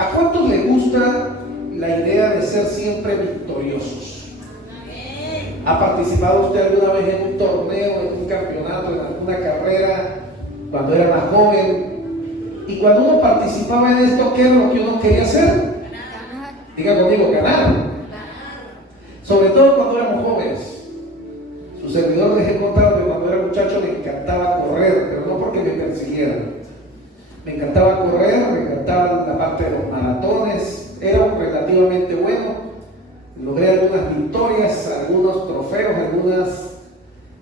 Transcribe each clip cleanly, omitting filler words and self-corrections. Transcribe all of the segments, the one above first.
¿A cuántos les gusta la idea de ser siempre victoriosos? ¿Ha participado usted alguna vez en un torneo, en un campeonato, en alguna carrera, cuando era más joven? Y cuando uno participaba en esto, ¿qué era lo que uno quería hacer? Ganar. Diga conmigo, ganar. Sobre todo cuando éramos jóvenes. Su servidor les he contado que cuando era muchacho me encantaba correr, pero no porque me persiguieran. Me encantaba correr, me encantaba la parte de los maratones, era relativamente bueno. Logré algunas victorias, algunos trofeos, algunas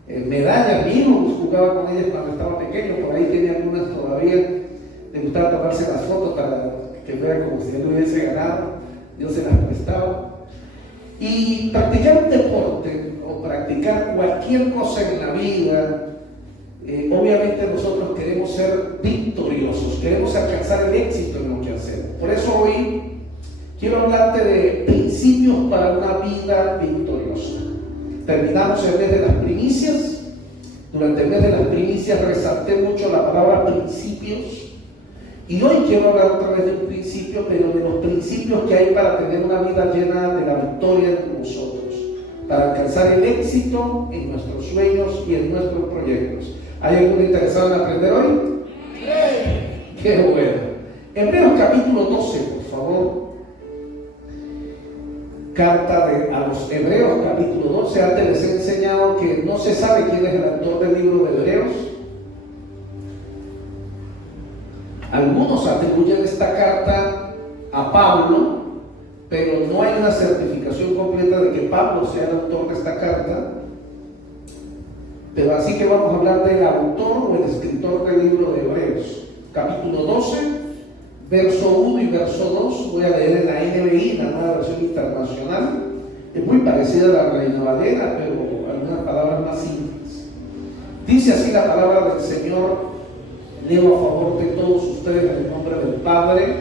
medallas. Mi hijo jugaba con ellas cuando estaba pequeño, por ahí tenía algunas todavía. Le gustaba tomarse las fotos para que fuera como si él hubiese ganado. Yo se las prestaba. Y practicar un deporte o practicar cualquier cosa en la vida, obviamente nosotros queremos ser victoriosos, queremos alcanzar el éxito en lo que hacemos. Por eso hoy quiero hablarte de principios para una vida victoriosa. Terminamos el mes de las primicias. Durante el mes de las primicias resalté mucho la palabra principios. Y hoy quiero hablar otra vez de un principio, pero de los principios que hay para tener una vida llena de la victoria en nosotros, para alcanzar el éxito en nuestros sueños y en nuestros proyectos. ¿Hay alguno interesado en aprender hoy? ¡Sí! ¡Qué bueno! Hebreos capítulo 12, por favor. Carta a los Hebreos capítulo 12. Antes les he enseñado que no se sabe quién es el autor del libro de Hebreos. Algunos atribuyen esta carta a Pablo, pero no hay una certificación completa de que Pablo sea el autor de esta carta. Pero así que vamos a hablar del autor o el escritor del libro de Hebreos, capítulo 12, verso 1 y verso 2. Voy a leer en la NBI, la nueva versión internacional. Es muy parecida a la Reina Valera, pero algunas palabras más simples. Dice así la palabra del Señor. Leo a favor de todos ustedes en el nombre del Padre,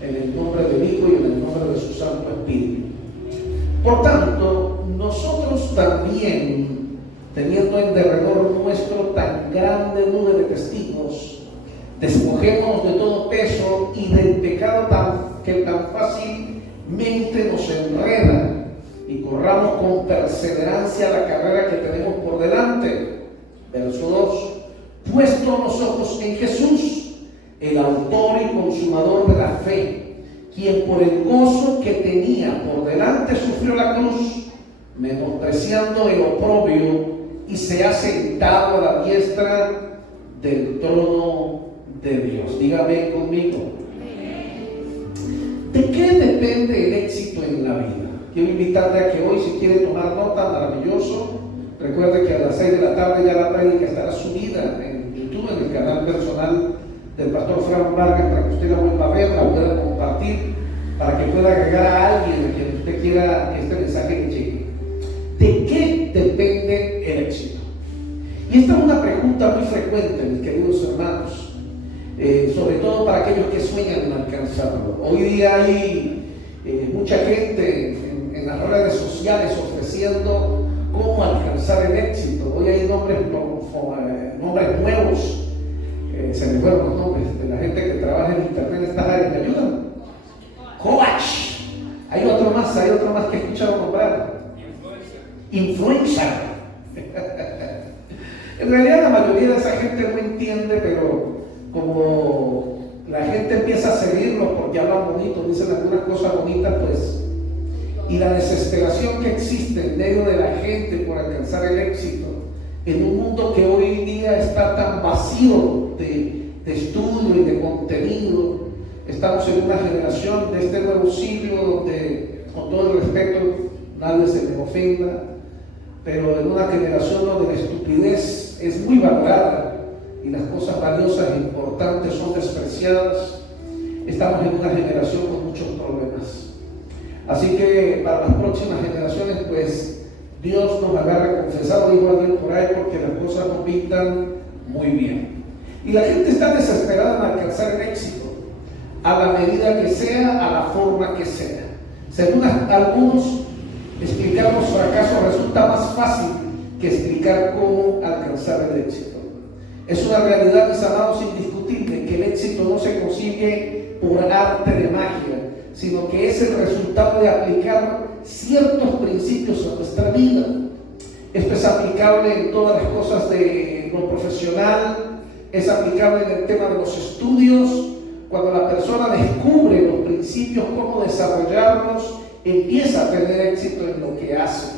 en el nombre del Hijo y en el nombre de su Santo Espíritu. Por tanto, nosotros también, teniendo en derredor nuestro tan grande nube de testigos, despojémonos de todo peso y del pecado que tan fácilmente nos enreda, y corramos con perseverancia la carrera que tenemos por delante. Verso 2. Puesto los ojos en Jesús, el autor y consumador de la fe, quien por el gozo que tenía por delante sufrió la cruz, menospreciando el oprobio, y se ha sentado a la diestra del trono de Dios. Dígame conmigo. ¿De qué depende el éxito en la vida? Quiero invitarle a que hoy, si quiere tomar nota, maravilloso. Recuerde que a las 6 de la tarde ya la prédica estará subida en YouTube, en el canal personal del pastor Frank Vargas, para que usted la vuelva a ver, la pueda compartir, para que pueda agregar a alguien a quien usted quiera que este mensaje le llegue. ¿De qué depende el éxito? Y esta es una pregunta muy frecuente, mis queridos hermanos, sobre todo para aquellos que sueñan en alcanzarlo. Hoy día hay mucha gente en las redes sociales ofreciendo cómo alcanzar el éxito. Hoy hay nombres nuevos, se me fueron los nombres de la gente que trabaja en internet en estas áreas. ¿Me ayudan? Coach. Hay otro más que he escuchado nombrar. Influencer. En realidad la mayoría de esa gente no entiende, pero como la gente empieza a seguirlos porque hablan bonito, dicen algunas cosas bonitas, pues, y la desesperación que existe en medio de la gente por alcanzar el éxito, en un mundo que hoy día está tan vacío de estudio y de contenido. Estamos en una generación de este nuevo siglo donde, con todo el respeto, nadie se me ofenda, pero en una generación donde la estupidez es muy valorada y las cosas valiosas e importantes son despreciadas. Estamos en una generación con muchos problemas. Así que para las próximas generaciones, pues, Dios nos agarre confesado, dijo alguien por ahí, porque las cosas no pintan muy bien. Y la gente está desesperada en alcanzar el éxito, a la medida que sea, a la forma que sea. Según algunos, explicar los fracasos resulta más fácil que explicar cómo alcanzar el éxito. Es una realidad, mis amados, indiscutible, que el éxito no se consigue por arte de magia, sino que es el resultado de aplicar ciertos principios a nuestra vida. Esto es aplicable en todas las cosas de lo profesional, es aplicable en el tema de los estudios. Cuando la persona descubre los principios, cómo desarrollarlos, empieza a tener éxito en lo que hace.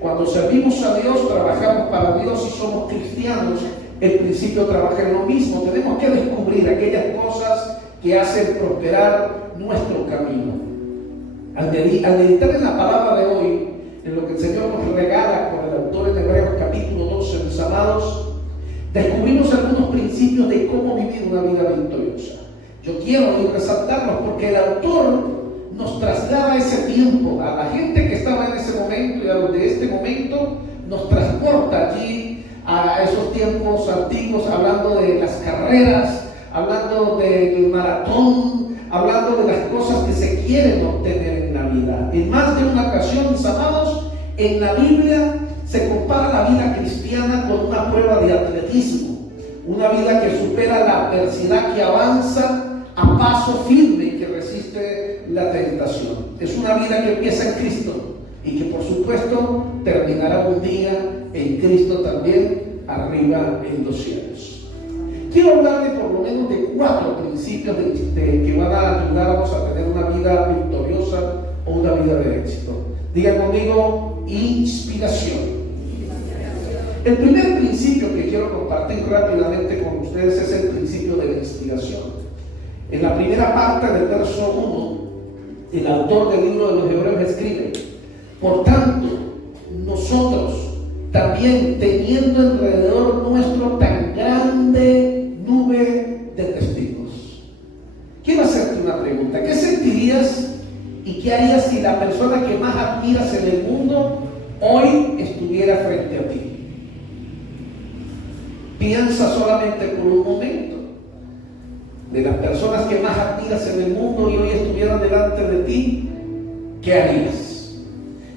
Cuando servimos a Dios, trabajamos para Dios y somos cristianos, el principio trabaja en lo mismo. Tenemos que descubrir aquellas cosas que hacen prosperar nuestro camino. Al meditar en la palabra de hoy, en lo que el Señor nos regala con el autor en Hebreos capítulo 12, mis amados, descubrimos algunos principios de cómo vivir una vida victoriosa. Yo quiero resaltarlos porque el autor nos traslada a ese tiempo, a la gente que estaba en ese momento y a los de este momento, nos transporta allí a esos tiempos antiguos, hablando de las carreras, hablando del maratón, hablando de las cosas que se quieren obtener en la vida. En más de una ocasión, mis amados, en la Biblia se compara la vida cristiana con una prueba de atletismo, una vida que supera la adversidad, que avanza a paso firme y que resiste la tentación. Es una vida que empieza en Cristo y que por supuesto terminará un día en Cristo también, arriba en los cielos. Quiero hablarle por lo menos de 4 principios que van a ayudarnos a tener una vida victoriosa o una vida de éxito. Digan conmigo: inspiración. El primer principio que quiero compartir rápidamente con ustedes es el principio de la inspiración. En la primera parte del verso 1, el autor del libro de los Hebreos escribe: por tanto, nosotros también, teniendo alrededor nuestro tan grande nube de testigos. Quiero hacerte una pregunta. ¿Qué sentirías y qué harías si la persona que más admiras en el mundo hoy estuviera frente a ti? Piensa solamente por un momento. De las personas que más admiras en el mundo y hoy estuvieran delante de ti, ¿qué harías?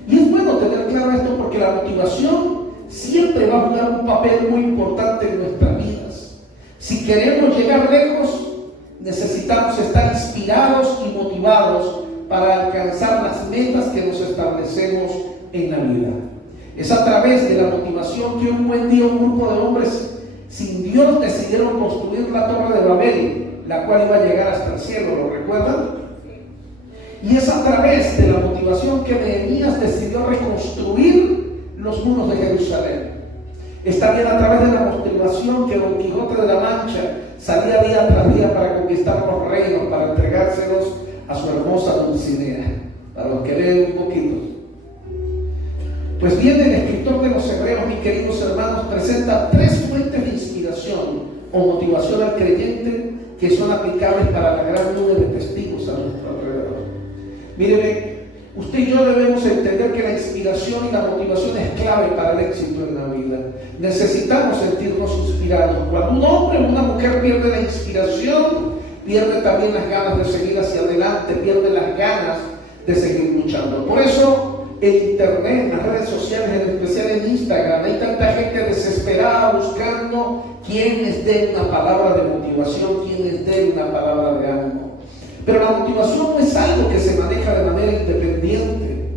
Y es bueno tener claro esto porque la motivación siempre va a jugar un papel muy importante en nuestras vidas. Si queremos llegar lejos, necesitamos estar inspirados y motivados para alcanzar las metas que nos establecemos en la vida. Es a través de la motivación que un buen día un grupo de hombres sin Dios decidieron construir la Torre de Babel, la cual iba a llegar hasta el cielo, ¿lo recuerdan? Y es a través de la motivación que Nehemías decidió reconstruir los muros de Jerusalén. Es también a través de la motivación que Don Quijote de la Mancha salía día tras día para conquistar los reinos, para entregárselos a su hermosa Dulcinea. Para los que leen un poquito. Pues bien, el escritor de los Hebreos, mis queridos hermanos, presenta 3 fuentes de inspiración o motivación al creyente que son aplicables para la gran nube de testigos a nuestro alrededor. Mírenme, usted y yo debemos entender que la inspiración y la motivación es clave para el éxito en la vida. Necesitamos sentirnos inspirados. Cuando un hombre o una mujer pierde la inspiración, pierde también las ganas de seguir hacia adelante, pierde las ganas de seguir luchando. Por eso, en internet, en las redes sociales, en especial en Instagram, hay tanta gente desesperada buscando quien les dé una palabra de motivación, quien les dé una palabra de ánimo. Pero la motivación no es algo que se maneja de manera independiente.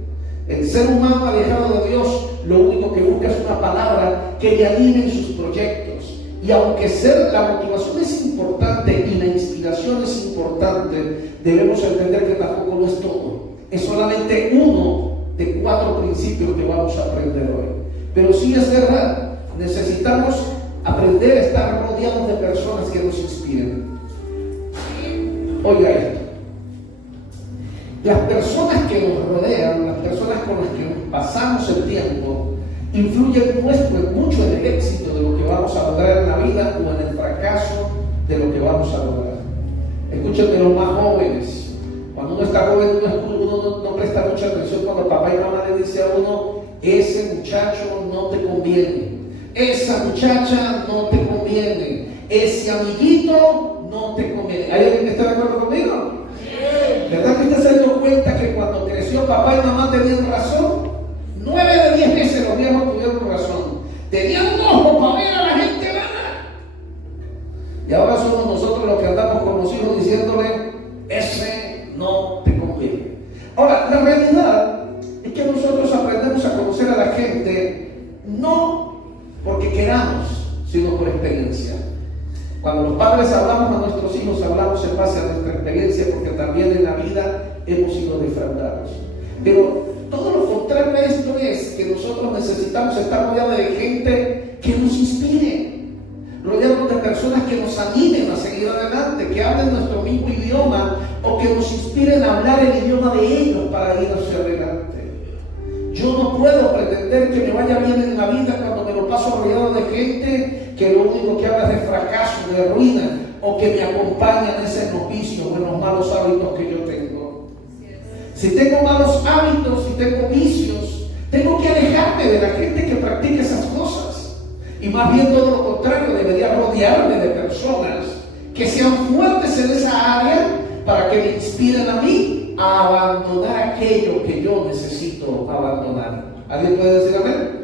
El ser humano alejado de Dios lo único que busca es una palabra que le anime en sus proyectos. Y aunque la motivación es importante y la inspiración es importante, debemos entender que tampoco no es todo. Es solamente uno de 4 principios que vamos a aprender hoy. Pero sí es verdad, necesitamos aprender a estar rodeados de personas que nos inspiren. Oiga esto. Las personas que nos rodean, las personas con las que nos pasamos el tiempo, influyen mucho en el éxito de lo que vamos a lograr en la vida o en el fracaso de lo que vamos a lograr. Escúchenme los más jóvenes. Cuando uno está joven, uno no presta mucha atención cuando papá y mamá le dice a uno: ese muchacho no te conviene, esa muchacha no te conviene, ese amiguito no te conviene. ¿Hay alguien que está de acuerdo conmigo? Sí. ¿Verdad que usted se dio cuenta que cuando creció papá y mamá tenían razón? 9 de 10 veces los viejos tuvieron razón. Tenían un ojo para ver a la gente mala, diciéndole, ese no te conviene. Ahora, la realidad es que nosotros aprendemos a conocer a la gente no porque queramos, sino por experiencia. Cuando los padres hablamos a nuestros hijos, hablamos en base a nuestra experiencia, porque también en la vida hemos sido defraudados. Pero todo lo contrario a esto es que nosotros necesitamos estar rodeados de gente que nos inspire, rodeados de personas que nos animen a seguir adelante, que hablen nuestro mismo idioma o que nos inspiren a hablar el idioma de ellos para ir hacia adelante. Yo no puedo pretender que me vaya bien en la vida cuando me lo paso rodeado de gente que lo único que habla es de fracaso, de ruina, o que me acompañan en los vicios o en los malos hábitos que yo tengo. Si tengo malos hábitos, si tengo vicios, tengo que alejarme de la gente que practica esas cosas. Y más bien todo lo contrario, debería rodearme de personas que sean fuertes en esa área para que me inspiren a mí a abandonar aquello que yo necesito abandonar. ¿Alguien puede decir amén?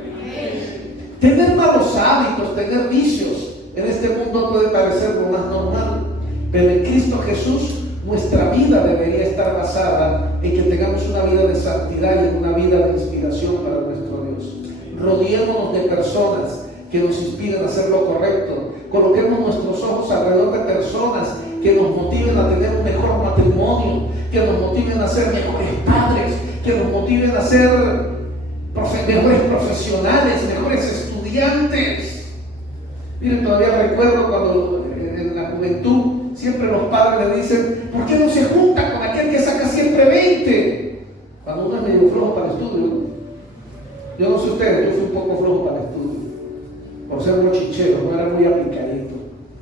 Tener malos hábitos, tener vicios en este mundo puede parecer lo más normal, pero en Cristo Jesús nuestra vida debería estar basada en que tengamos una vida de santidad y en una vida de inspiración para nuestro Dios. Rodeémonos de personas que nos inspiren a hacer lo correcto. Coloquemos nuestros ojos alrededor de personas que nos motiven a tener un mejor matrimonio, que nos motiven a ser mejores padres, que nos motiven a ser mejores profesionales, mejores estudiantes. Miren, todavía recuerdo cuando en la juventud siempre los padres le dicen, ¿por qué no se junta con aquel que saca siempre 20? Cuando uno es medio flojo para el estudio. Yo no sé ustedes, yo fui un poco flojo para el estudio, por ser mochichero, no era muy aplicadito.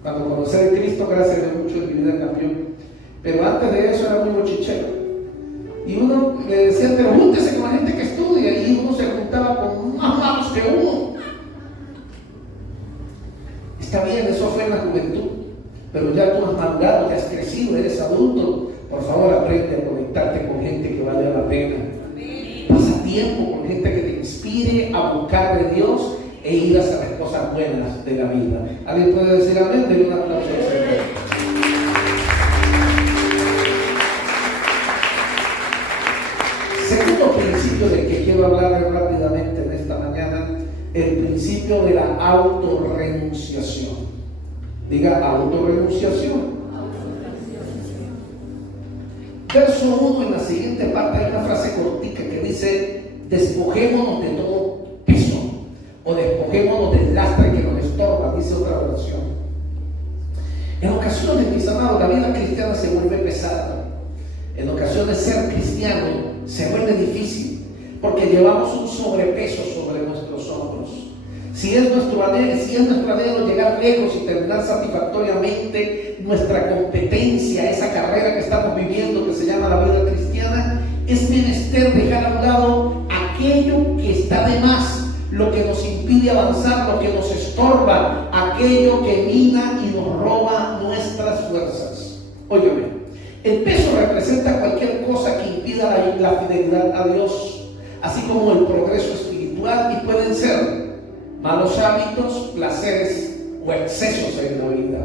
Cuando conocí a Cristo, gracias a Dios, mucho de mi vida cambió. Pero antes de eso era muy mochichero. Y uno le decía, pero júntese con la gente que estudia, y uno se juntaba con más malos que uno. Está bien, eso fue en la juventud, pero ya tú has madurado, ya has crecido, eres adulto. Por favor, aprende a conectarte con gente que vale la pena. Pasa tiempo con gente que te inspire a buscar de Dios e ir hacia las cosas buenas de la vida. ¿Alguien puede decir amén? Denle un aplauso al Señor. Segundo principio del que quiero hablar rápidamente en esta mañana, el principio de la autorrenunciación. Diga autorrenunciación. Verso 1, en la siguiente parte hay una frase cortica que dice, despojémonos de todo peso, o despojémonos del lastre que nos estorba, dice otra versión. En ocasiones, mis amados, la vida cristiana se vuelve pesada. En ocasiones ser cristiano se vuelve difícil, porque llevamos un sobrepeso sobre nuestros hombros. Si es nuestro anhelo llegar lejos y terminar satisfactoriamente nuestra competencia, esa carrera que estamos viviendo que se llama la vida cristiana, es menester dejar a un lado aquello que está de más, lo que nos impide avanzar, lo que nos estorba, aquello que mina y nos roba nuestras fuerzas. Óyeme, el peso representa cualquier cosa que impida la fidelidad a Dios, así como el progreso espiritual, y pueden ser malos hábitos, placeres o excesos en la vida.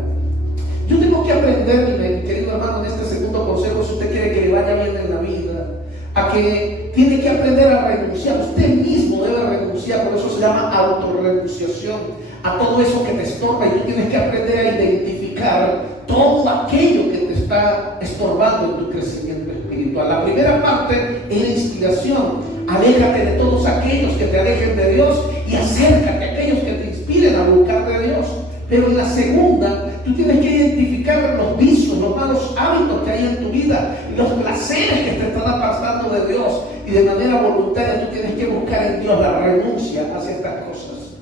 Yo tengo que aprender, mi querido hermano, en este segundo consejo, si usted quiere que le vaya bien en la vida, a que tiene que aprender a renunciar. Usted mismo debe renunciar, por eso se llama autorrenunciación, a todo eso que te estorba, y tú tienes que aprender a identificar todo aquello que te está estorbando en tu crecimiento espiritual. La primera parte es la inspiración. Aléjate de todos aquellos que te alejen de Dios y acércate a aquellos que te inspiren a buscar de Dios. Pero en la segunda, tú tienes que identificar los vicios, los malos hábitos que hay en tu vida, los placeres que te están apartando de Dios, y de manera voluntaria tú tienes que buscar en Dios la renuncia hacia estas cosas.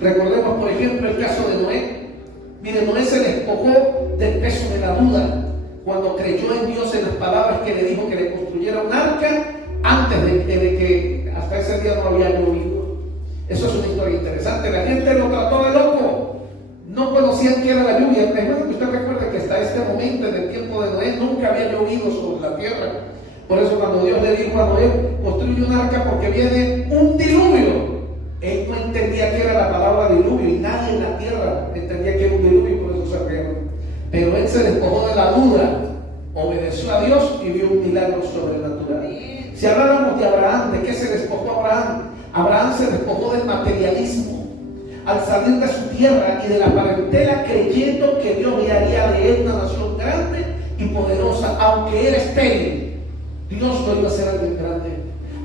Recordemos, por ejemplo, el caso de Noé. Mire, Noé se despojó del peso de la duda cuando creyó en Dios, en las palabras que le dijo que le construyera un arca antes de que hasta ese día no había llovido. Eso es una historia interesante. La gente lo trató de loco, no conocían qué era la lluvia. Es bueno que usted recuerde que hasta este momento, en el tiempo de Noé, nunca había llovido sobre la tierra. Por eso cuando Dios le dijo a Noé, construye un arca porque viene un diluvio, él no entendía qué era la palabra diluvio, y nadie en la tierra entendía qué era un diluvio, y por eso se rieron. Pero él se despojó de la duda, obedeció a Dios y vio un milagro sobrenatural. Si habláramos de Abraham, ¿de qué se despojó Abraham? Abraham se despojó del materialismo al salir de su tierra y de la parentela, creyendo que Dios le haría de él una nación grande y poderosa. Aunque era estéril, Dios lo iba a hacer alguien grande.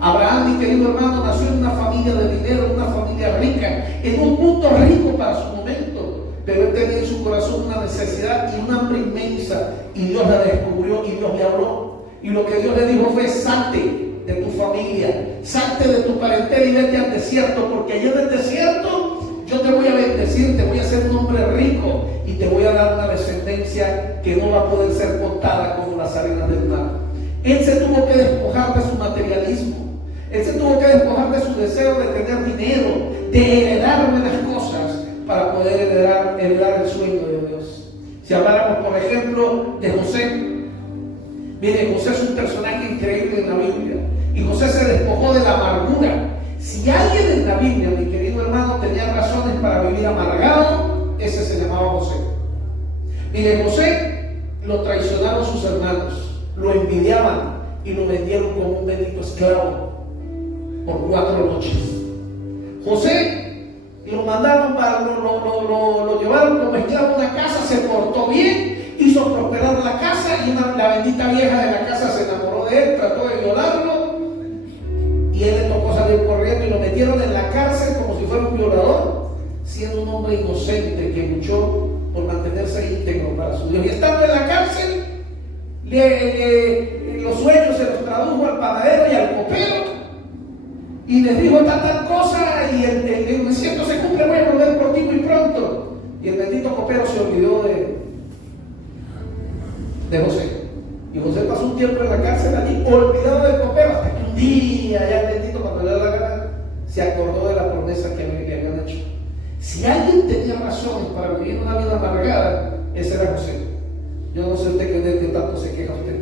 Abraham, mi querido hermano, nació en una familia de dinero, en una familia rica, en un mundo rico para su momento, pero él tenía en su corazón una necesidad y un hambre inmensa, y Dios la descubrió y Dios le habló, y lo que Dios le dijo fue: salte de tu familia, salte de tu parentela y vete al desierto, porque allá en el desierto yo te voy a bendecir, te voy a hacer un hombre rico y te voy a dar una descendencia que no va a poder ser contada como las arenas del mar. Él se tuvo que despojar de su materialismo, él se tuvo que despojar de su deseo de tener dinero, de heredar buenas cosas para poder heredar el sueño de Dios. Si habláramos, por ejemplo, de José, mire, José es un personaje increíble en la Biblia, y José se despojó de la amargura. Si alguien en la Biblia, mi querido hermano, tenía razones para vivir amargado, ese se llamaba José. Mire, José lo traicionaron sus hermanos, lo envidiaban y lo vendieron como un bendito esclavo por 4 noches. José lo mandaron lo llevaron como esclavo a una casa, se portó bien, hizo prosperar la casa, y la bendita vieja de la casa se enamoró de él, trató de violarlo, y él le tocó salir corriendo y lo metieron en la cárcel como si fuera un violador, siendo un hombre inocente que luchó por mantenerse íntegro para su Dios. Y estando en la cárcel, los sueños se los tradujo al panadero y al copero, y les dijo tal cosa, y el desierto se cumple, voy a volver por ti muy pronto. Y el bendito copero se olvidó de José, y José pasó un tiempo en la cárcel allí, olvidado del copero, hasta que un día, ya el bendito, cuando le da la gana, se acordó de la promesa que le habían hecho. Si alguien tenía razones para vivir una vida amargada, ese era José. Yo no sé usted qué tanto se queja usted,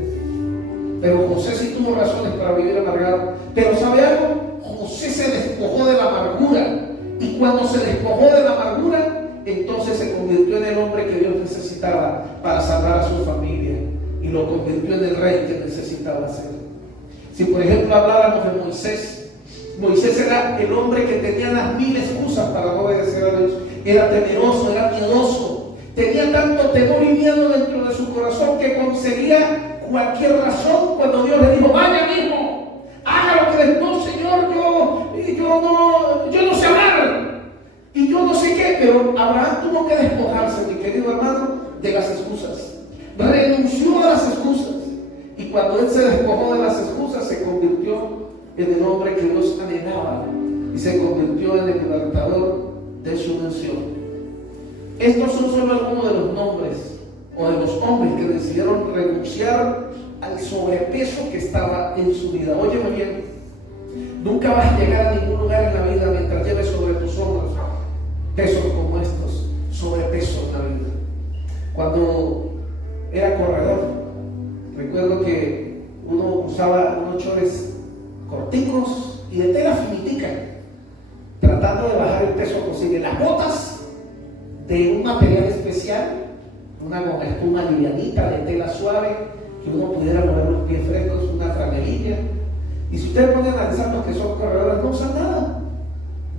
pero José sí tuvo razones para vivir amargado. Pero ¿sabe algo? José se despojó de la amargura, y cuando se despojó de la amargura, entonces se convirtió en el hombre que Dios necesitaba para salvar a su familia, y lo convirtió en el rey que necesitaba ser. Si por ejemplo habláramos de Moisés, Moisés era el hombre que tenía las 1000 excusas para no obedecer a Dios. Era temeroso, era miedoso, tenía tanto temor y miedo dentro de su corazón que conseguía cualquier razón cuando Dios le dijo: vaya mismo, haga lo que no, Señor, yo no sé hablar, y yo no sé qué. Pero Abraham tuvo que despojarse, mi querido hermano, de las excusas. Renunció a las excusas, y cuando él se despojó de las excusas, se convirtió en el hombre que Dios anhelaba, y se convirtió en el libertador de su nación. Estos son solo algunos de los nombres o de los hombres que decidieron renunciar al sobrepeso que estaba en su vida. Óyeme bien, nunca vas a llegar a ningún lugar en la vida mientras lleves sobre tus hombros pesos como estos, sobrepeso en la vida. Cuando era corredor, recuerdo que uno usaba unos chores corticos y de tela finitica, tratando de bajar el peso posible. Las botas de un material especial, una goma espuma livianita de tela suave, que uno pudiera mover los pies frescos, una franelilla. Y si ustedes pueden analizar los que son corredores, no usan nada,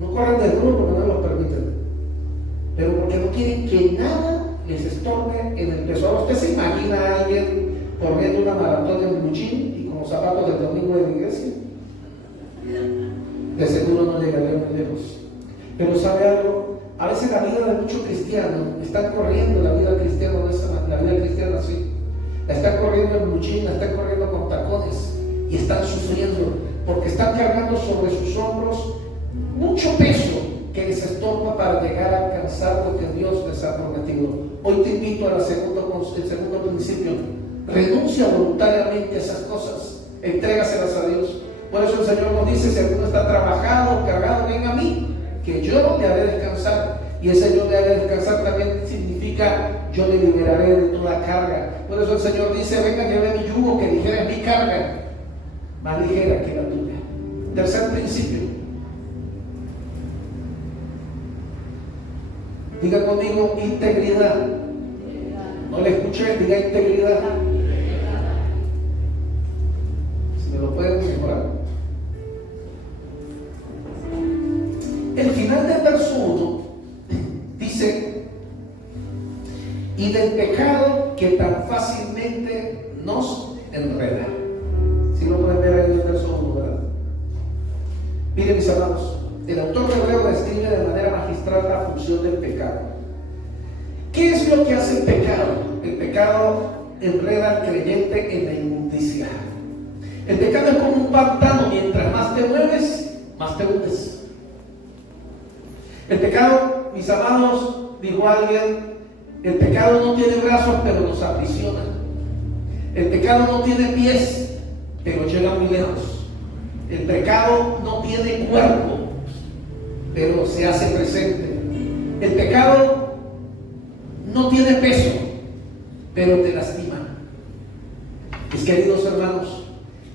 no corren desnudos porque no los permiten, pero porque no quieren que nada les estorbe en el peso. Ahora usted se imagina a alguien corriendo una maratón en blue jean y con los zapatos del domingo de la iglesia, de seguro no llegaría muy lejos. Pero ¿sabe algo? A veces la vida de muchos cristianos están corriendo la vida cristiana, no es la vida cristiana así. La están corriendo en blue jean, la están corriendo con tacones, y están sufriendo porque están cargando sobre sus hombros mucho peso que les estorba para llegar a alcanzar lo que Dios les ha prometido. Hoy te invito al segundo principio: renuncia voluntariamente a esas cosas, entrégaselas a Dios. Por eso el Señor nos dice: si alguno está trabajado, cargado, ven a mí, que yo le haré descansar. Y ese yo le haré descansar también significa: yo le liberaré de toda carga. Por eso el Señor dice: venga, lleve mi yugo, que ligera es mi carga, más ligera que la tuya. Tercer principio, diga conmigo: integridad. No le escuché, diga integridad. Si me lo pueden mejorar. El final del verso 1 dice: y del pecado que tan fácilmente nos enreda. Si lo pueden ver ahí en el verso 1, ¿verdad? Miren, mis hermanos, el autor de Hebreo describe de manera magistral la función del pecado. ¿Qué es lo que hace el pecado? El pecado enreda al creyente en la inmundicia. El pecado es como un pantano: mientras más te mueves, más te hundes. El pecado, mis amados, dijo alguien, el pecado no tiene brazos, pero nos aprisiona. El pecado no tiene pies, pero llega muy lejos. El pecado no tiene cuerpo, pero se hace presente. El pecado no tiene peso, pero te lastima. Mis queridos hermanos,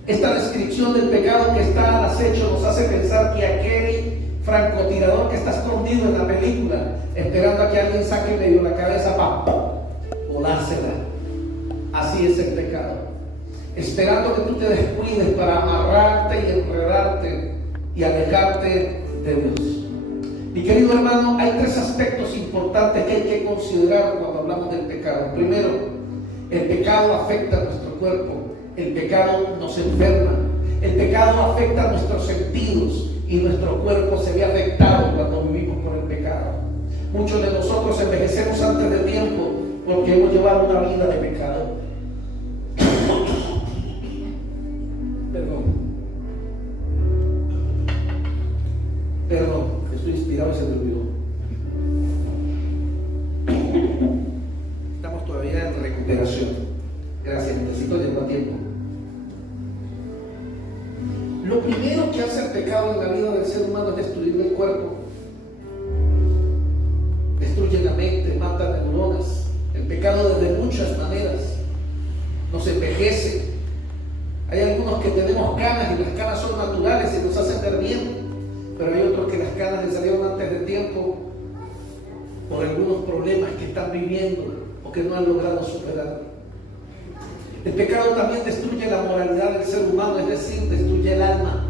esta descripción del pecado que está al acecho nos hace pensar que aquel francotirador que está escondido en la película, esperando a que alguien saque medio la cabeza para volársela. Así es el pecado, esperando que tú te descuides para amarrarte y enredarte y alejarte de Dios. Mi querido hermano, hay tres aspectos importantes que hay que considerar cuando hablamos del pecado. Primero, el pecado afecta a nuestro cuerpo, el pecado nos enferma, el pecado afecta a nuestros sentidos y nuestro cuerpo se ve afectado cuando vivimos por el pecado. Muchos de nosotros envejecemos antes de tiempo porque hemos llevado una vida de pecado. Perdón, estoy inspirado y se me olvidó. Estamos todavía en recuperación. Gracias, necesito llevar tiempo. Lo primero que hace el pecado en la vida del ser humano es destruir el cuerpo. Destruye la mente, mata neuronas. El pecado desde muchas maneras nos envejece. Hay algunos que tenemos canas y las canas son naturales y nos hacen ver bien. Pero hay otros que las canas les salieron antes de tiempo por algunos problemas que están viviendo o que no han logrado superar. El pecado también destruye la moralidad del ser humano, es decir, destruye el alma,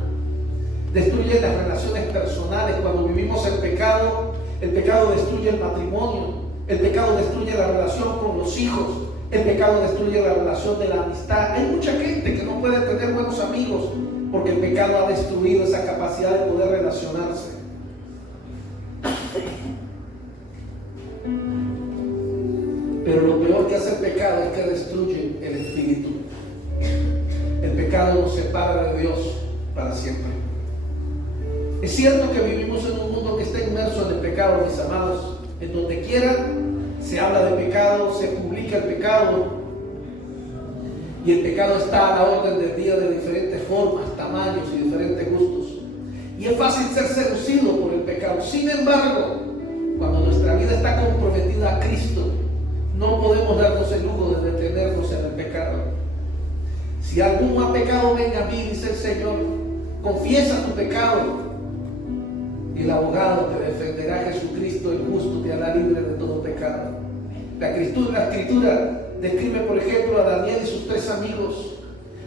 destruye las relaciones personales. Cuando vivimos el pecado destruye el matrimonio, el pecado destruye la relación con los hijos, el pecado destruye la relación de la amistad. Hay mucha gente que no puede tener buenos amigos porque el pecado ha destruido esa capacidad de poder relacionarse. Pero lo peor que hace el pecado es que destruye el espíritu. El pecado nos separa de Dios para siempre. Es cierto que vivimos en un mundo que está inmerso en el pecado, mis amados. En donde quiera se habla de pecado, se publica el pecado. Y el pecado está a la orden del día de diferentes formas, tamaños y diferentes gustos. Y es fácil ser seducido por el pecado. Sin embargo, cuando nuestra vida está comprometida a Cristo, no podemos darnos el lujo de detenernos en el pecado. Si algún ha pecado, venga a mí, dice el Señor. Confiesa tu pecado y el abogado te defenderá. Jesucristo el justo te hará libre de todo pecado. La escritura describe, por ejemplo, a Daniel y sus 3 amigos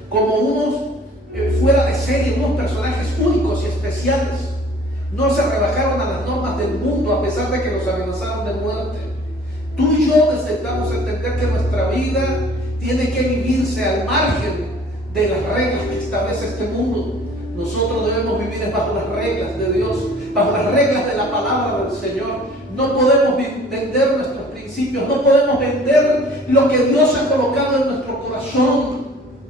como unos fuera de serie, unos personajes únicos y especiales. No se rebajaron a las normas del mundo a pesar de que los amenazaron de muerte. Tú y yo necesitamos entender que nuestra vida tiene que vivirse al margen de las reglas que establece este mundo. Nosotros debemos vivir bajo las reglas de Dios, bajo las reglas de la palabra del Señor. No podemos vender nuestros principios, no podemos vender lo que Dios ha colocado en nuestro corazón.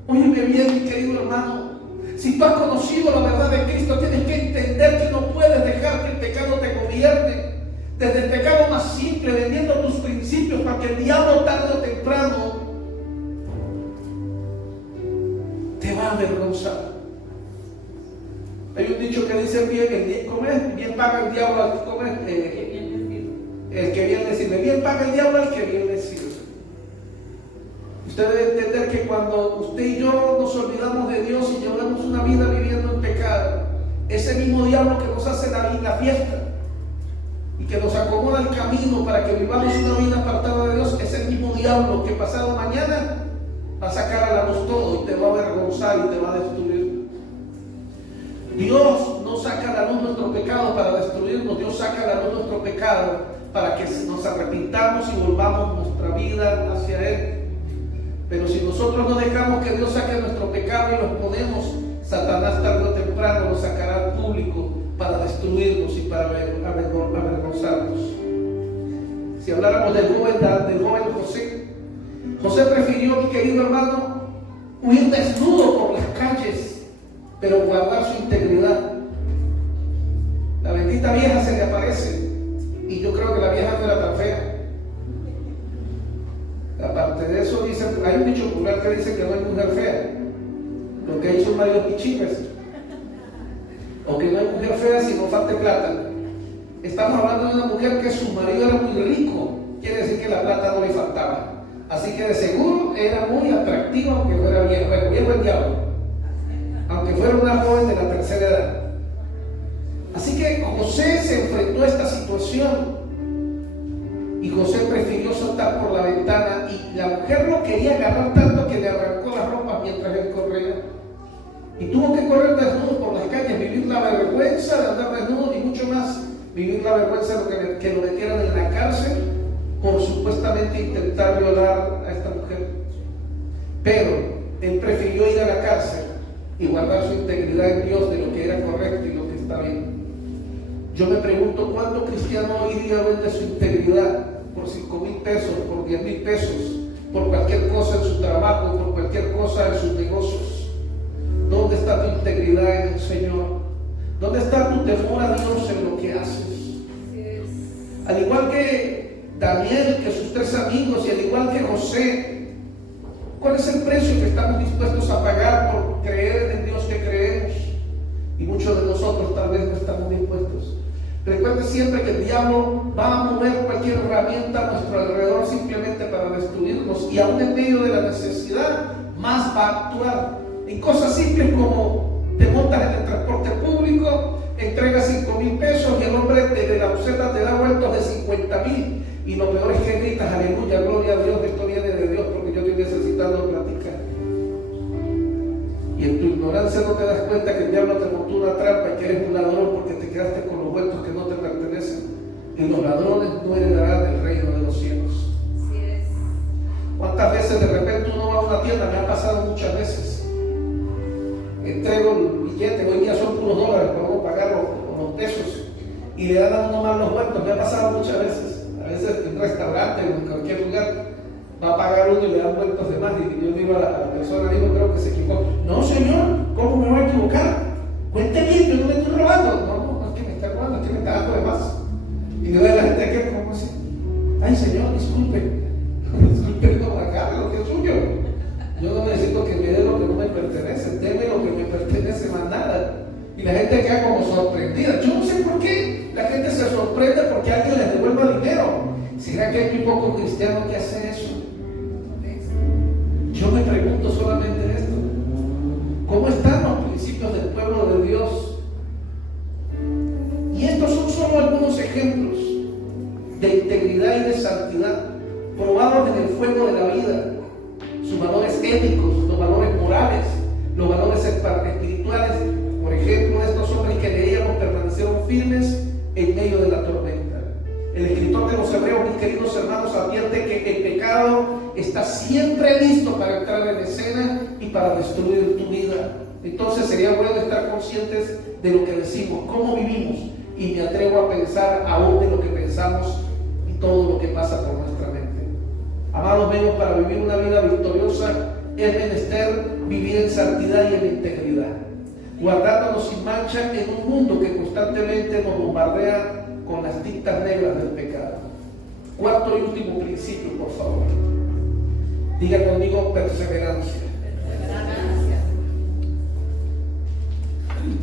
Óyeme bien, mi querido hermano, si tú has conocido la verdad de Cristo, tienes que entender que no puedes dejar que el pecado te gobierne. Desde el pecado más simple, vendiendo tus principios para que el diablo tarde o temprano te va a avergonzar. Hay un dicho que dice bien paga el diablo al el que bien le sirve. Bien paga el diablo al que bien le sirve. Usted debe entender que cuando usted y yo nos olvidamos de Dios y llevamos una vida viviendo en pecado, ese mismo diablo que nos hace la fiesta y que nos acomoda el camino para que vivamos una vida apartada de Dios, es el mismo diablo que pasado mañana va a sacar a la luz todo y te va a avergonzar y te va a destruir. Dios no saca a la luz nuestro pecado para destruirnos, Dios saca a la luz nuestro pecado para que nos arrepintamos y volvamos nuestra vida hacia Él. Pero si nosotros no dejamos que Dios saque nuestro pecado y lo exponemos, Satanás tarde o temprano lo sacará al público para destruirnos y para avergonzarnos. Si habláramos del joven José, José prefirió, mi querido hermano, huir desnudo por las calles, pero guardar su integridad. La bendita vieja se le aparece, y yo creo que la vieja no era tan fea. Aparte de eso, hay un dicho popular que dice que no hay mujer fea. Lo que hay son varios pichines. O que no hay mujer fea si no falte plata. Estamos hablando de una mujer que su marido era muy rico. Quiere decir que la plata no le faltaba. Así que de seguro era muy atractiva, aunque fuera viejo el diablo. Aunque fuera una joven de la tercera edad. Así que José se enfrentó a esta situación. Y José prefirió saltar por la ventana, y la mujer lo quería agarrar tanto que le arrancó las ropas mientras él corría. Y tuvo que correr desnudo por las calles, vivir la vergüenza de andar desnudo y mucho más, vivir la vergüenza de que lo metieran en la cárcel por supuestamente intentar violar a esta mujer. Pero él prefirió ir a la cárcel y guardar su integridad en Dios de lo que era correcto y lo que está bien. Yo me pregunto, ¿cuánto cristiano hoy día vende su integridad por 5,000 pesos, por 10,000 pesos, por cualquier cosa en su trabajo, por cualquier cosa en sus negocios? ¿Dónde está tu integridad en el Señor? ¿Dónde está tu temor a Dios en lo que haces? Al igual que Daniel, que sus 3 amigos, y al igual que José, ¿cuál es el precio que estamos dispuestos a pagar por creer en el Dios que creemos? Y muchos de nosotros tal vez no estamos dispuestos. Recuerde siempre que el diablo va a mover cualquier herramienta a nuestro alrededor simplemente para destruirnos, y aún en medio de la necesidad más va a actuar en cosas simples como te montas en el transporte público, entregas 5,000 pesos y el hombre de la buseta te da vueltos de 50,000, y lo peor es que gritas aleluya, gloria a Dios, esto viene de Dios porque yo estoy necesitando platicar. Y en tu ignorancia no te das cuenta que el diablo te montó una trampa y que eres un ladrón porque te quedaste con los vueltos que no te pertenecen. Y los ladrones no heredarán el reino de los cielos. Así es. ¿Cuántas veces de repente uno va a una tienda? Me ha pasado muchas veces. Entrego el billete, hoy día son puros dólares, podemos pagar los pesos, y le dan a uno más los vueltos. Me ha pasado muchas veces. A veces en un restaurante o en cualquier lugar va a pagar uno y le dan vueltos de más, y yo digo a la persona, digo, creo que se equivocó. No, señor, ¿cómo me voy a equivocar? Cuente bien, yo no me estoy robando. No es que me está robando, es que me está dando de más. Y le doy a la gente que, ¿cómo así? Ay, señor, disculpe, no agarre lo que es suyo. Yo no necesito que me dé lo que no me pertenece, déme lo que me pertenece, más nada. Y la gente queda como sorprendida. Yo no sé por qué la gente se sorprende porque alguien les devuelva dinero. ¿Será que hay muy pocos cristianos que hacen eso? Yo me pregunto solamente esto. ¿Cómo están los principios del pueblo de Dios? Y estos son solo algunos ejemplos de integridad y de santidad probados en el fuego de la vida. Sus valores éticos, los valores morales, los valores espirituales. Por ejemplo, estos hombres que leíamos permanecieron firmes en medio de la tormenta. El escritor de los Hebreos, mis queridos hermanos, advierte que el pecado está siempre listo para entrar en escena y para destruir tu vida. Entonces sería bueno estar conscientes de lo que decimos, cómo vivimos, y me atrevo a pensar aún de lo que pensamos y todo lo que pasa por nuestra mente. Amados míos, para vivir una vida victoriosa es menester vivir en santidad y en integridad, guardándonos sin mancha en un mundo que constantemente nos bombardea con las tintas negras del pecado. Cuarto y último principio, por favor. Diga conmigo: perseverancia.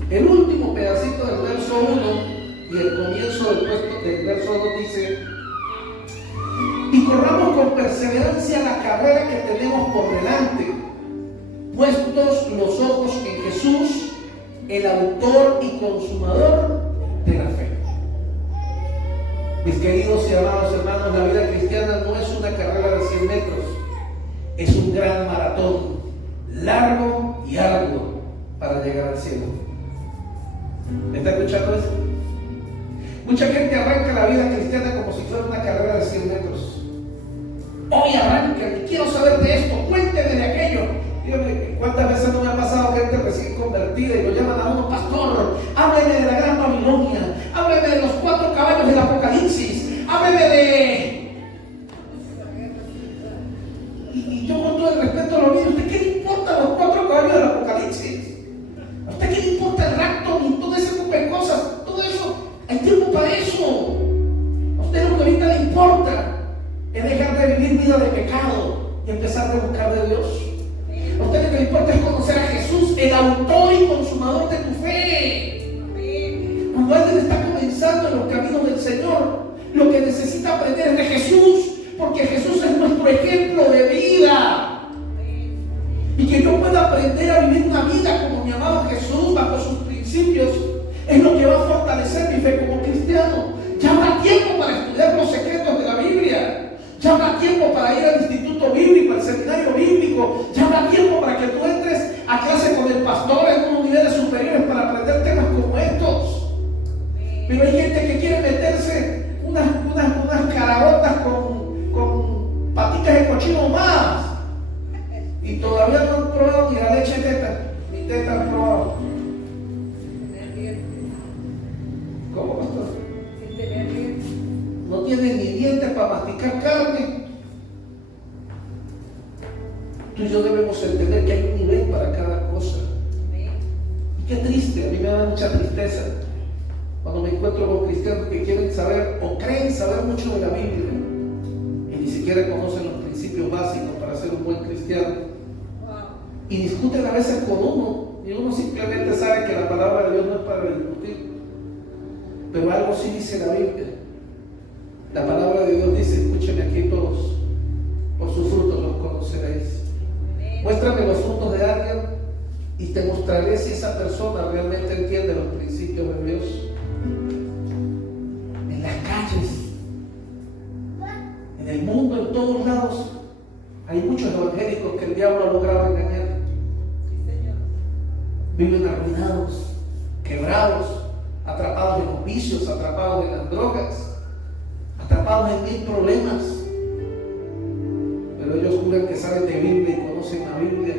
El último pedacito del verso 1 y el comienzo del verso 2 dice: y corramos con perseverancia la carrera que tenemos por delante, puestos los ojos en Jesús, el autor y consumador de la fe. Mis queridos y amados hermanos, la vida cristiana no es una carrera de 100 metros, es un gran maratón, largo y arduo para llegar al cielo. ¿Me está escuchando eso? Mucha gente arranca la vida cristiana como si fuera una carrera de 100 metros. Hoy arranca, quiero saber de esto, cuénteme de aquello. Dígame, ¿cuántas veces no me ha pasado gente recién convertida y lo llaman a uno pastor? Hábleme de la gran Babilonia, hábleme de los 4 caballos del Apocalipsis, hábleme de... Y yo con todo el respeto lo digo, ¿a usted qué le importan los 4 caballos del Apocalipsis? ¿A usted qué le importa el rapto y todo ese tipo de cosas? Todo eso, hay tiempo para eso. A usted lo que ahorita le importa es dejar de vivir vida de pecado y empezar a buscar de Dios. A usted lo que le importa es conocer a Jesús, el autor y consumador de tu fe. Cuando alguien está comenzando en los caminos del Señor, lo que necesita aprender es de Jesús, porque Jesús es nuestro ejemplo de vida. Y que yo pueda aprender a vivir una vida como mi amado Jesús, bajo sus principios, es lo que va a fortalecer mi fe como cristiano. Ya habrá tiempo para estudiar los secretos de la Biblia. Ya habrá tiempo para ir al instituto bíblico, al seminario bíblico. Ya habrá tiempo para que tú entres a clase con el pastor en unos niveles superiores para aprender temas como estos. Pero hay gente que quiere meterse unas carabotas con patitas de cochino más. Y todavía no han probado ni la leche teta, ni teta han probado. ¿Cómo, pastor? No tienen ni dientes para masticar carne. Tú y yo debemos entender que hay un nivel para cada cosa. Y qué triste, a mí me da mucha tristeza cuando me encuentro con cristianos que quieren saber o creen saber mucho de la Biblia y ni siquiera conocen los principios básicos para ser un buen cristiano. Y discuten a veces con uno y uno simplemente sabe que la palabra de Dios no es para discutir. Pero algo sí dice la Biblia. La palabra de Dios dice, escúchenme aquí todos, por sus frutos los conoceréis. Muéstrame los frutos de alguien y te mostraré si esa persona realmente entiende los principios de Dios. En las calles, en el mundo, en todos lados, hay muchos evangélicos que el diablo ha logrado engañar. Viven arruinados, quebrados, atrapados en los vicios, atrapados en las drogas, atrapados en 1000 problemas. Pero ellos juran que saben de Biblia y conocen la Biblia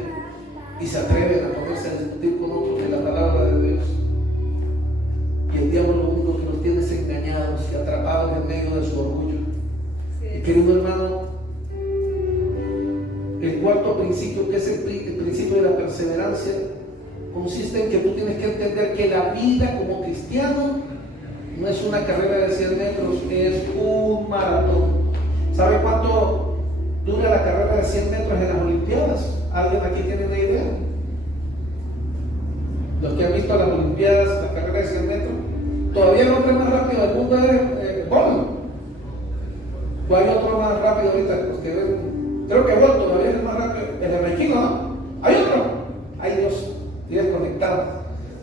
y se atreven a ponerse a discutir con otros de la palabra de Dios. Y el diablo lo único que los tiene es engañados y atrapados en medio de su orgullo. Y querido hermano, el cuarto principio, que es el principio de la perseverancia, consiste en que tú tienes que entender que la vida como cristiano no es una carrera de 100 metros, es un maratón. ¿Sabe cuánto dura la carrera de 100 metros en las Olimpiadas? ¿Alguien aquí tiene una idea? Los que han visto las Olimpiadas, la carrera de 100 metros, todavía el hombre más rápido del mundo es Bolt. ¿O hay otro más rápido ahorita? Creo que Bolt todavía es el más rápido, el jamaiquino, ¿no? ¿Hay otro? Hay dos, y desconectado.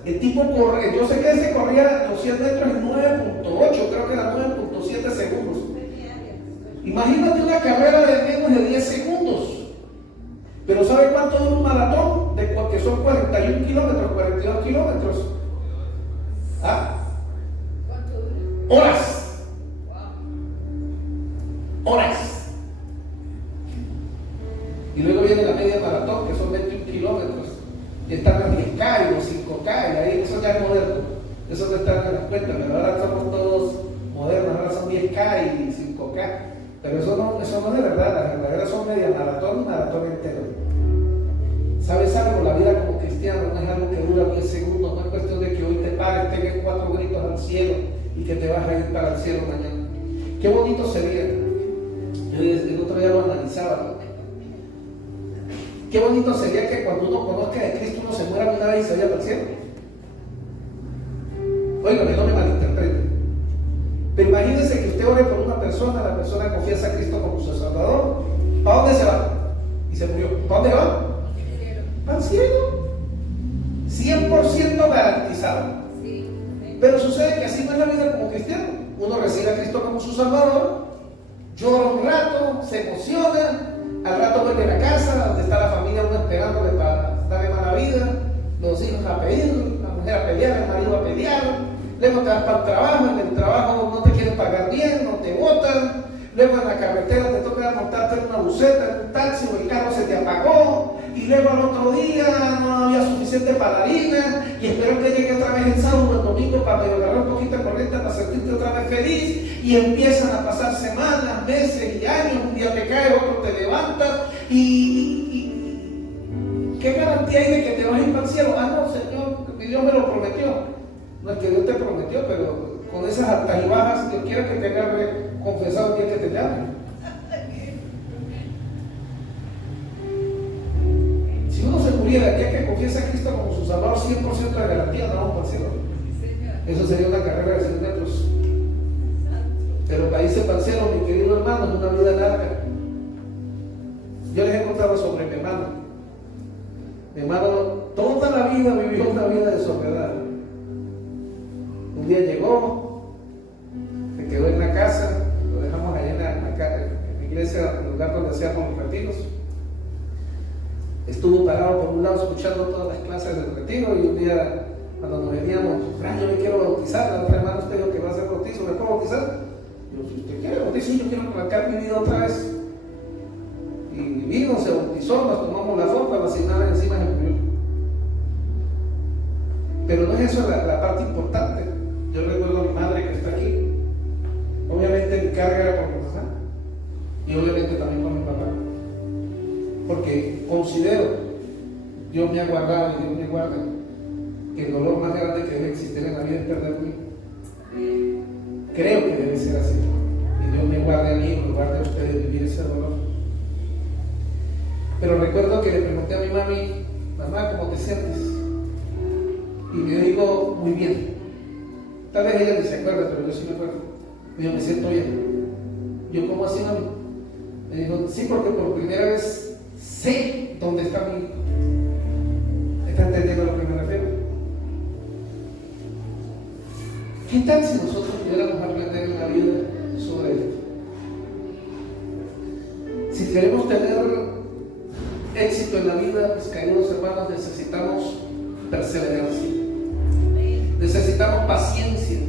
El tipo corre, yo sé que ese corría los 100 metros en 9.8, creo que era 9.7 segundos. Imagínate una carrera de menos de 10 segundos. Pero ¿sabe cuánto dura un maratón? Que son 41 kilómetros, 42 kilómetros. ¿Ah? Horas. Horas. Y luego viene la media maratón, que son 21 kilómetros. Y están los 10K y los 5K, y ahí eso ya es moderno. Eso no está en las cuentas, pero ahora somos todos modernos, ahora son 10K y 5K. Pero eso no es de verdad, las verdaderas son media maratón y maratón entero. ¿Sabes algo? La vida como cristiano no es algo que dura 10 segundos, no es cuestión de que hoy te pares, pegues 4 gritos al cielo y que te vas a ir para el cielo mañana. Qué bonito sería. Yo el otro día lo analizaba, ¿no? Qué bonito sería que cuando uno conozca de Cristo uno se muera una vez y se vaya para el cielo. Oiga, que no me malinterprete. Pero imagínense que usted ore por una persona, la persona confiesa a Cristo como su Salvador. ¿Para dónde se va? Y se murió. ¿Para dónde va? Al cielo. 100% garantizado. Pero sucede que así no es la vida como cristiano. uno recibe a Cristo como su Salvador, llora un rato, se emociona, al rato vuelve a la casa, donde está la familia uno esperándole para darle mala vida, los hijos a pedir, la mujer a pelear, el marido a pelear, luego te vas para el trabajo, en el trabajo no te quieren pagar bien, no te botan, luego en la carretera te toca montarte en una buseta, en un taxi o el carro se te apagó, y luego al otro día no había suficiente para la harina, y espero que llegue otra vez el sábado o el domingo para medio agarrar un poquito de corriente para sentirte otra vez feliz, y empiezan a pasar semanas, meses y años, un día te cae, otro te levantas, y ¿qué garantía hay de que te vas a ir para el cielo? Ah, no, Señor, Dios me lo prometió. No es que Dios te prometió, pero con esas altas y bajas, Dios quiere que te agarre confesado el día que te llame. Si uno se muriera el día que confiesa a Cristo como su Salvador, 100% de garantía, no vamos para el cielo. Eso sería una carrera de 100 metros. Pero para irse para el cielo, mi querido hermano, es una vida larga. Yo les he contado sobre mi hermano. Mi hermano toda la vida vivió una vida de soledad. Un día llegó, se quedó en la casa, lo dejamos allá en la iglesia, en el lugar donde hacíamos los retiros. Estuvo parado por un lado escuchando todas las clases del retiro, y un día cuando nos veníamos, yo me quiero bautizar, la otra hermana usted dijo que va a hacer bautizo, ¿me puedo bautizar? Yo, si usted quiere bautizar, sí, yo quiero arrancar mi vida otra vez. Y vino, se bautizó, nos tomamos la foto, la asignada encima se murió. Pero no es eso la parte importante. Yo recuerdo a mi madre que está aquí. Obviamente mi carga era por mi mamá y obviamente también por mi papá, porque considero, Dios me ha guardado y Dios me guarda, que el dolor más grande que debe existir en la vida es perderme. Creo que debe ser así, y Dios me guarde a mí y me guarde a ustedes vivir ese dolor. Pero recuerdo que le pregunté a mi mami, mamá, ¿cómo te sientes? Y me dijo, muy bien. Tal vez ella ni se acuerda, pero yo sí me acuerdo. Me dijo, me siento bien. Yo, ¿cómo así, mami? Me dijo, sí, porque por primera vez sé dónde está mi hijo. ¿Está entendiendo a lo que me refiero? ¿Qué tal si nosotros pudiéramos aprender en la vida sobre esto? Si queremos tener éxito en la vida, mis queridos hermanos, necesitamos perseverancia. Necesitamos paciencia.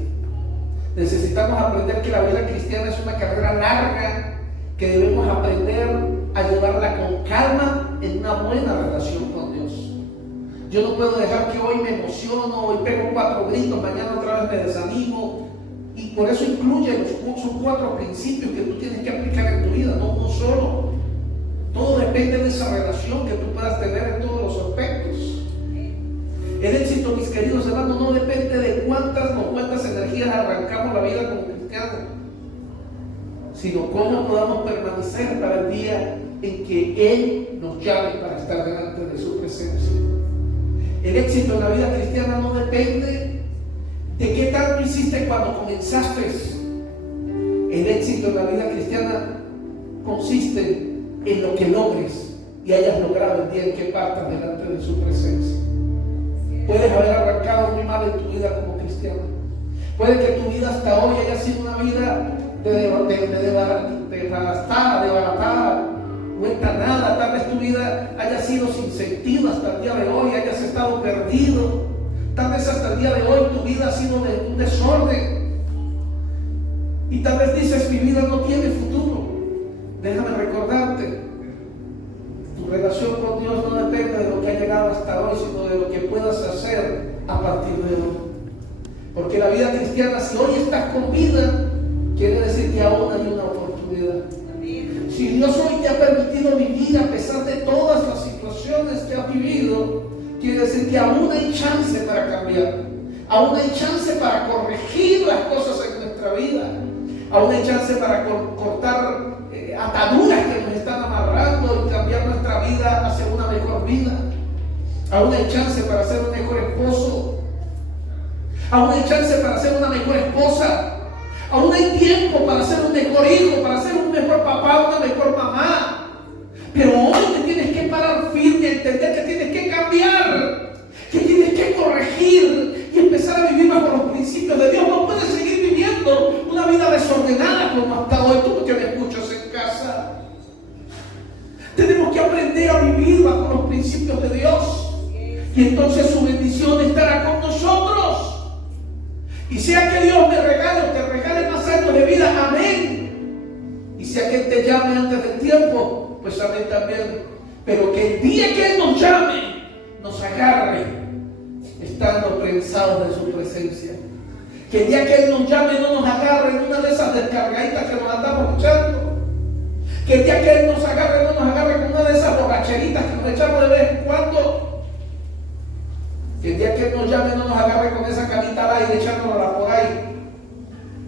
Necesitamos aprender que la vida cristiana es una carrera larga, que debemos aprender a llevarla con calma en una buena relación con Dios. Yo no puedo dejar que hoy me emociono, hoy pego 4 gritos, mañana otra vez me desanimo. Y por eso incluye los 4 principios que tú tienes que aplicar en tu vida, no uno solo. Todo depende de esa relación que tú puedas tener en todos los aspectos. El éxito, mis queridos hermanos, no depende de cuántas energías arrancamos la vida como cristianos, sino cómo podamos permanecer para el día en que Él nos llame para estar delante de su presencia. El éxito en la vida cristiana no depende de qué tanto hiciste cuando comenzaste. El éxito en la vida cristiana consiste en lo que logres y hayas logrado el día en que partas delante de su presencia. Puedes haber arrancado muy mal en tu vida como cristiano. Puede que tu vida hasta hoy haya sido una vida desbaratada, vuelta a nada. Tal vez tu vida haya sido sin sentido hasta el día de hoy, hayas estado perdido. Tal vez hasta el día de hoy tu vida ha sido de un desorden. Y tal vez dices, mi vida no tiene futuro. Déjame recordarte, tu relación con Dios no depende de lo que ha llegado hasta hoy, sino de lo que puedas hacer a partir de hoy. Porque la vida cristiana, si hoy estás con vida, quiere decir que aún hay una oportunidad. Si Dios hoy te ha permitido vivir a pesar de todas las situaciones que has vivido, quiere decir que aún hay chance para cambiar, aún hay chance para corregir las cosas en nuestra vida, aún hay chance para cortar ataduras que nos están amarrando y cambiar nuestra vida hacia una mejor vida. Aún hay chance para ser un mejor esposo, aún hay chance para ser una mejor esposa, aún hay tiempo para ser un mejor hijo, para ser un mejor papá, una mejor mamá. Pero hoy te tienes que parar firme, entender que tienes que cambiar, que tienes que corregir y empezar a vivir bajo los principios de Dios. No puedes seguir viviendo una aprender a vivir bajo los principios de Dios. Y entonces su bendición estará con nosotros. Y sea que Dios me regale o te regale más años de vida, amén. Y sea que Él te llame antes del tiempo, pues amén también. Pero que el día que Él nos llame, nos agarre estando prensados de su presencia. Que el día que Él nos llame no nos agarre en una de esas descargaditas que nos andamos escuchando. Que el día que Él nos agarre no nos agarre con una de esas borracheritas que nos echamos de vez en cuando. Que el día que Él nos llame no nos agarre con esa canita al aire echándola por ahí.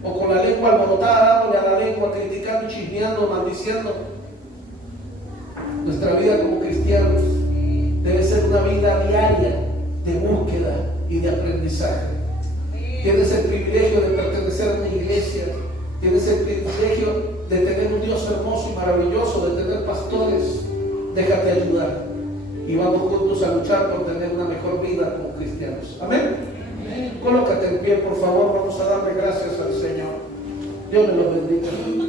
O con la lengua alborotada, dándole a la lengua, criticando, chismeando, maldiciendo. Nuestra vida como cristianos debe ser una vida diaria de búsqueda y de aprendizaje. Tienes el privilegio de pertenecer a una iglesia. Tienes el privilegio de tener un Dios hermoso y maravilloso, de tener pastores. Déjate ayudar y vamos juntos a luchar por tener una mejor vida como cristianos. Amén. Colócate en pie, por favor. Vamos a darle gracias al Señor. Dios me lo bendiga.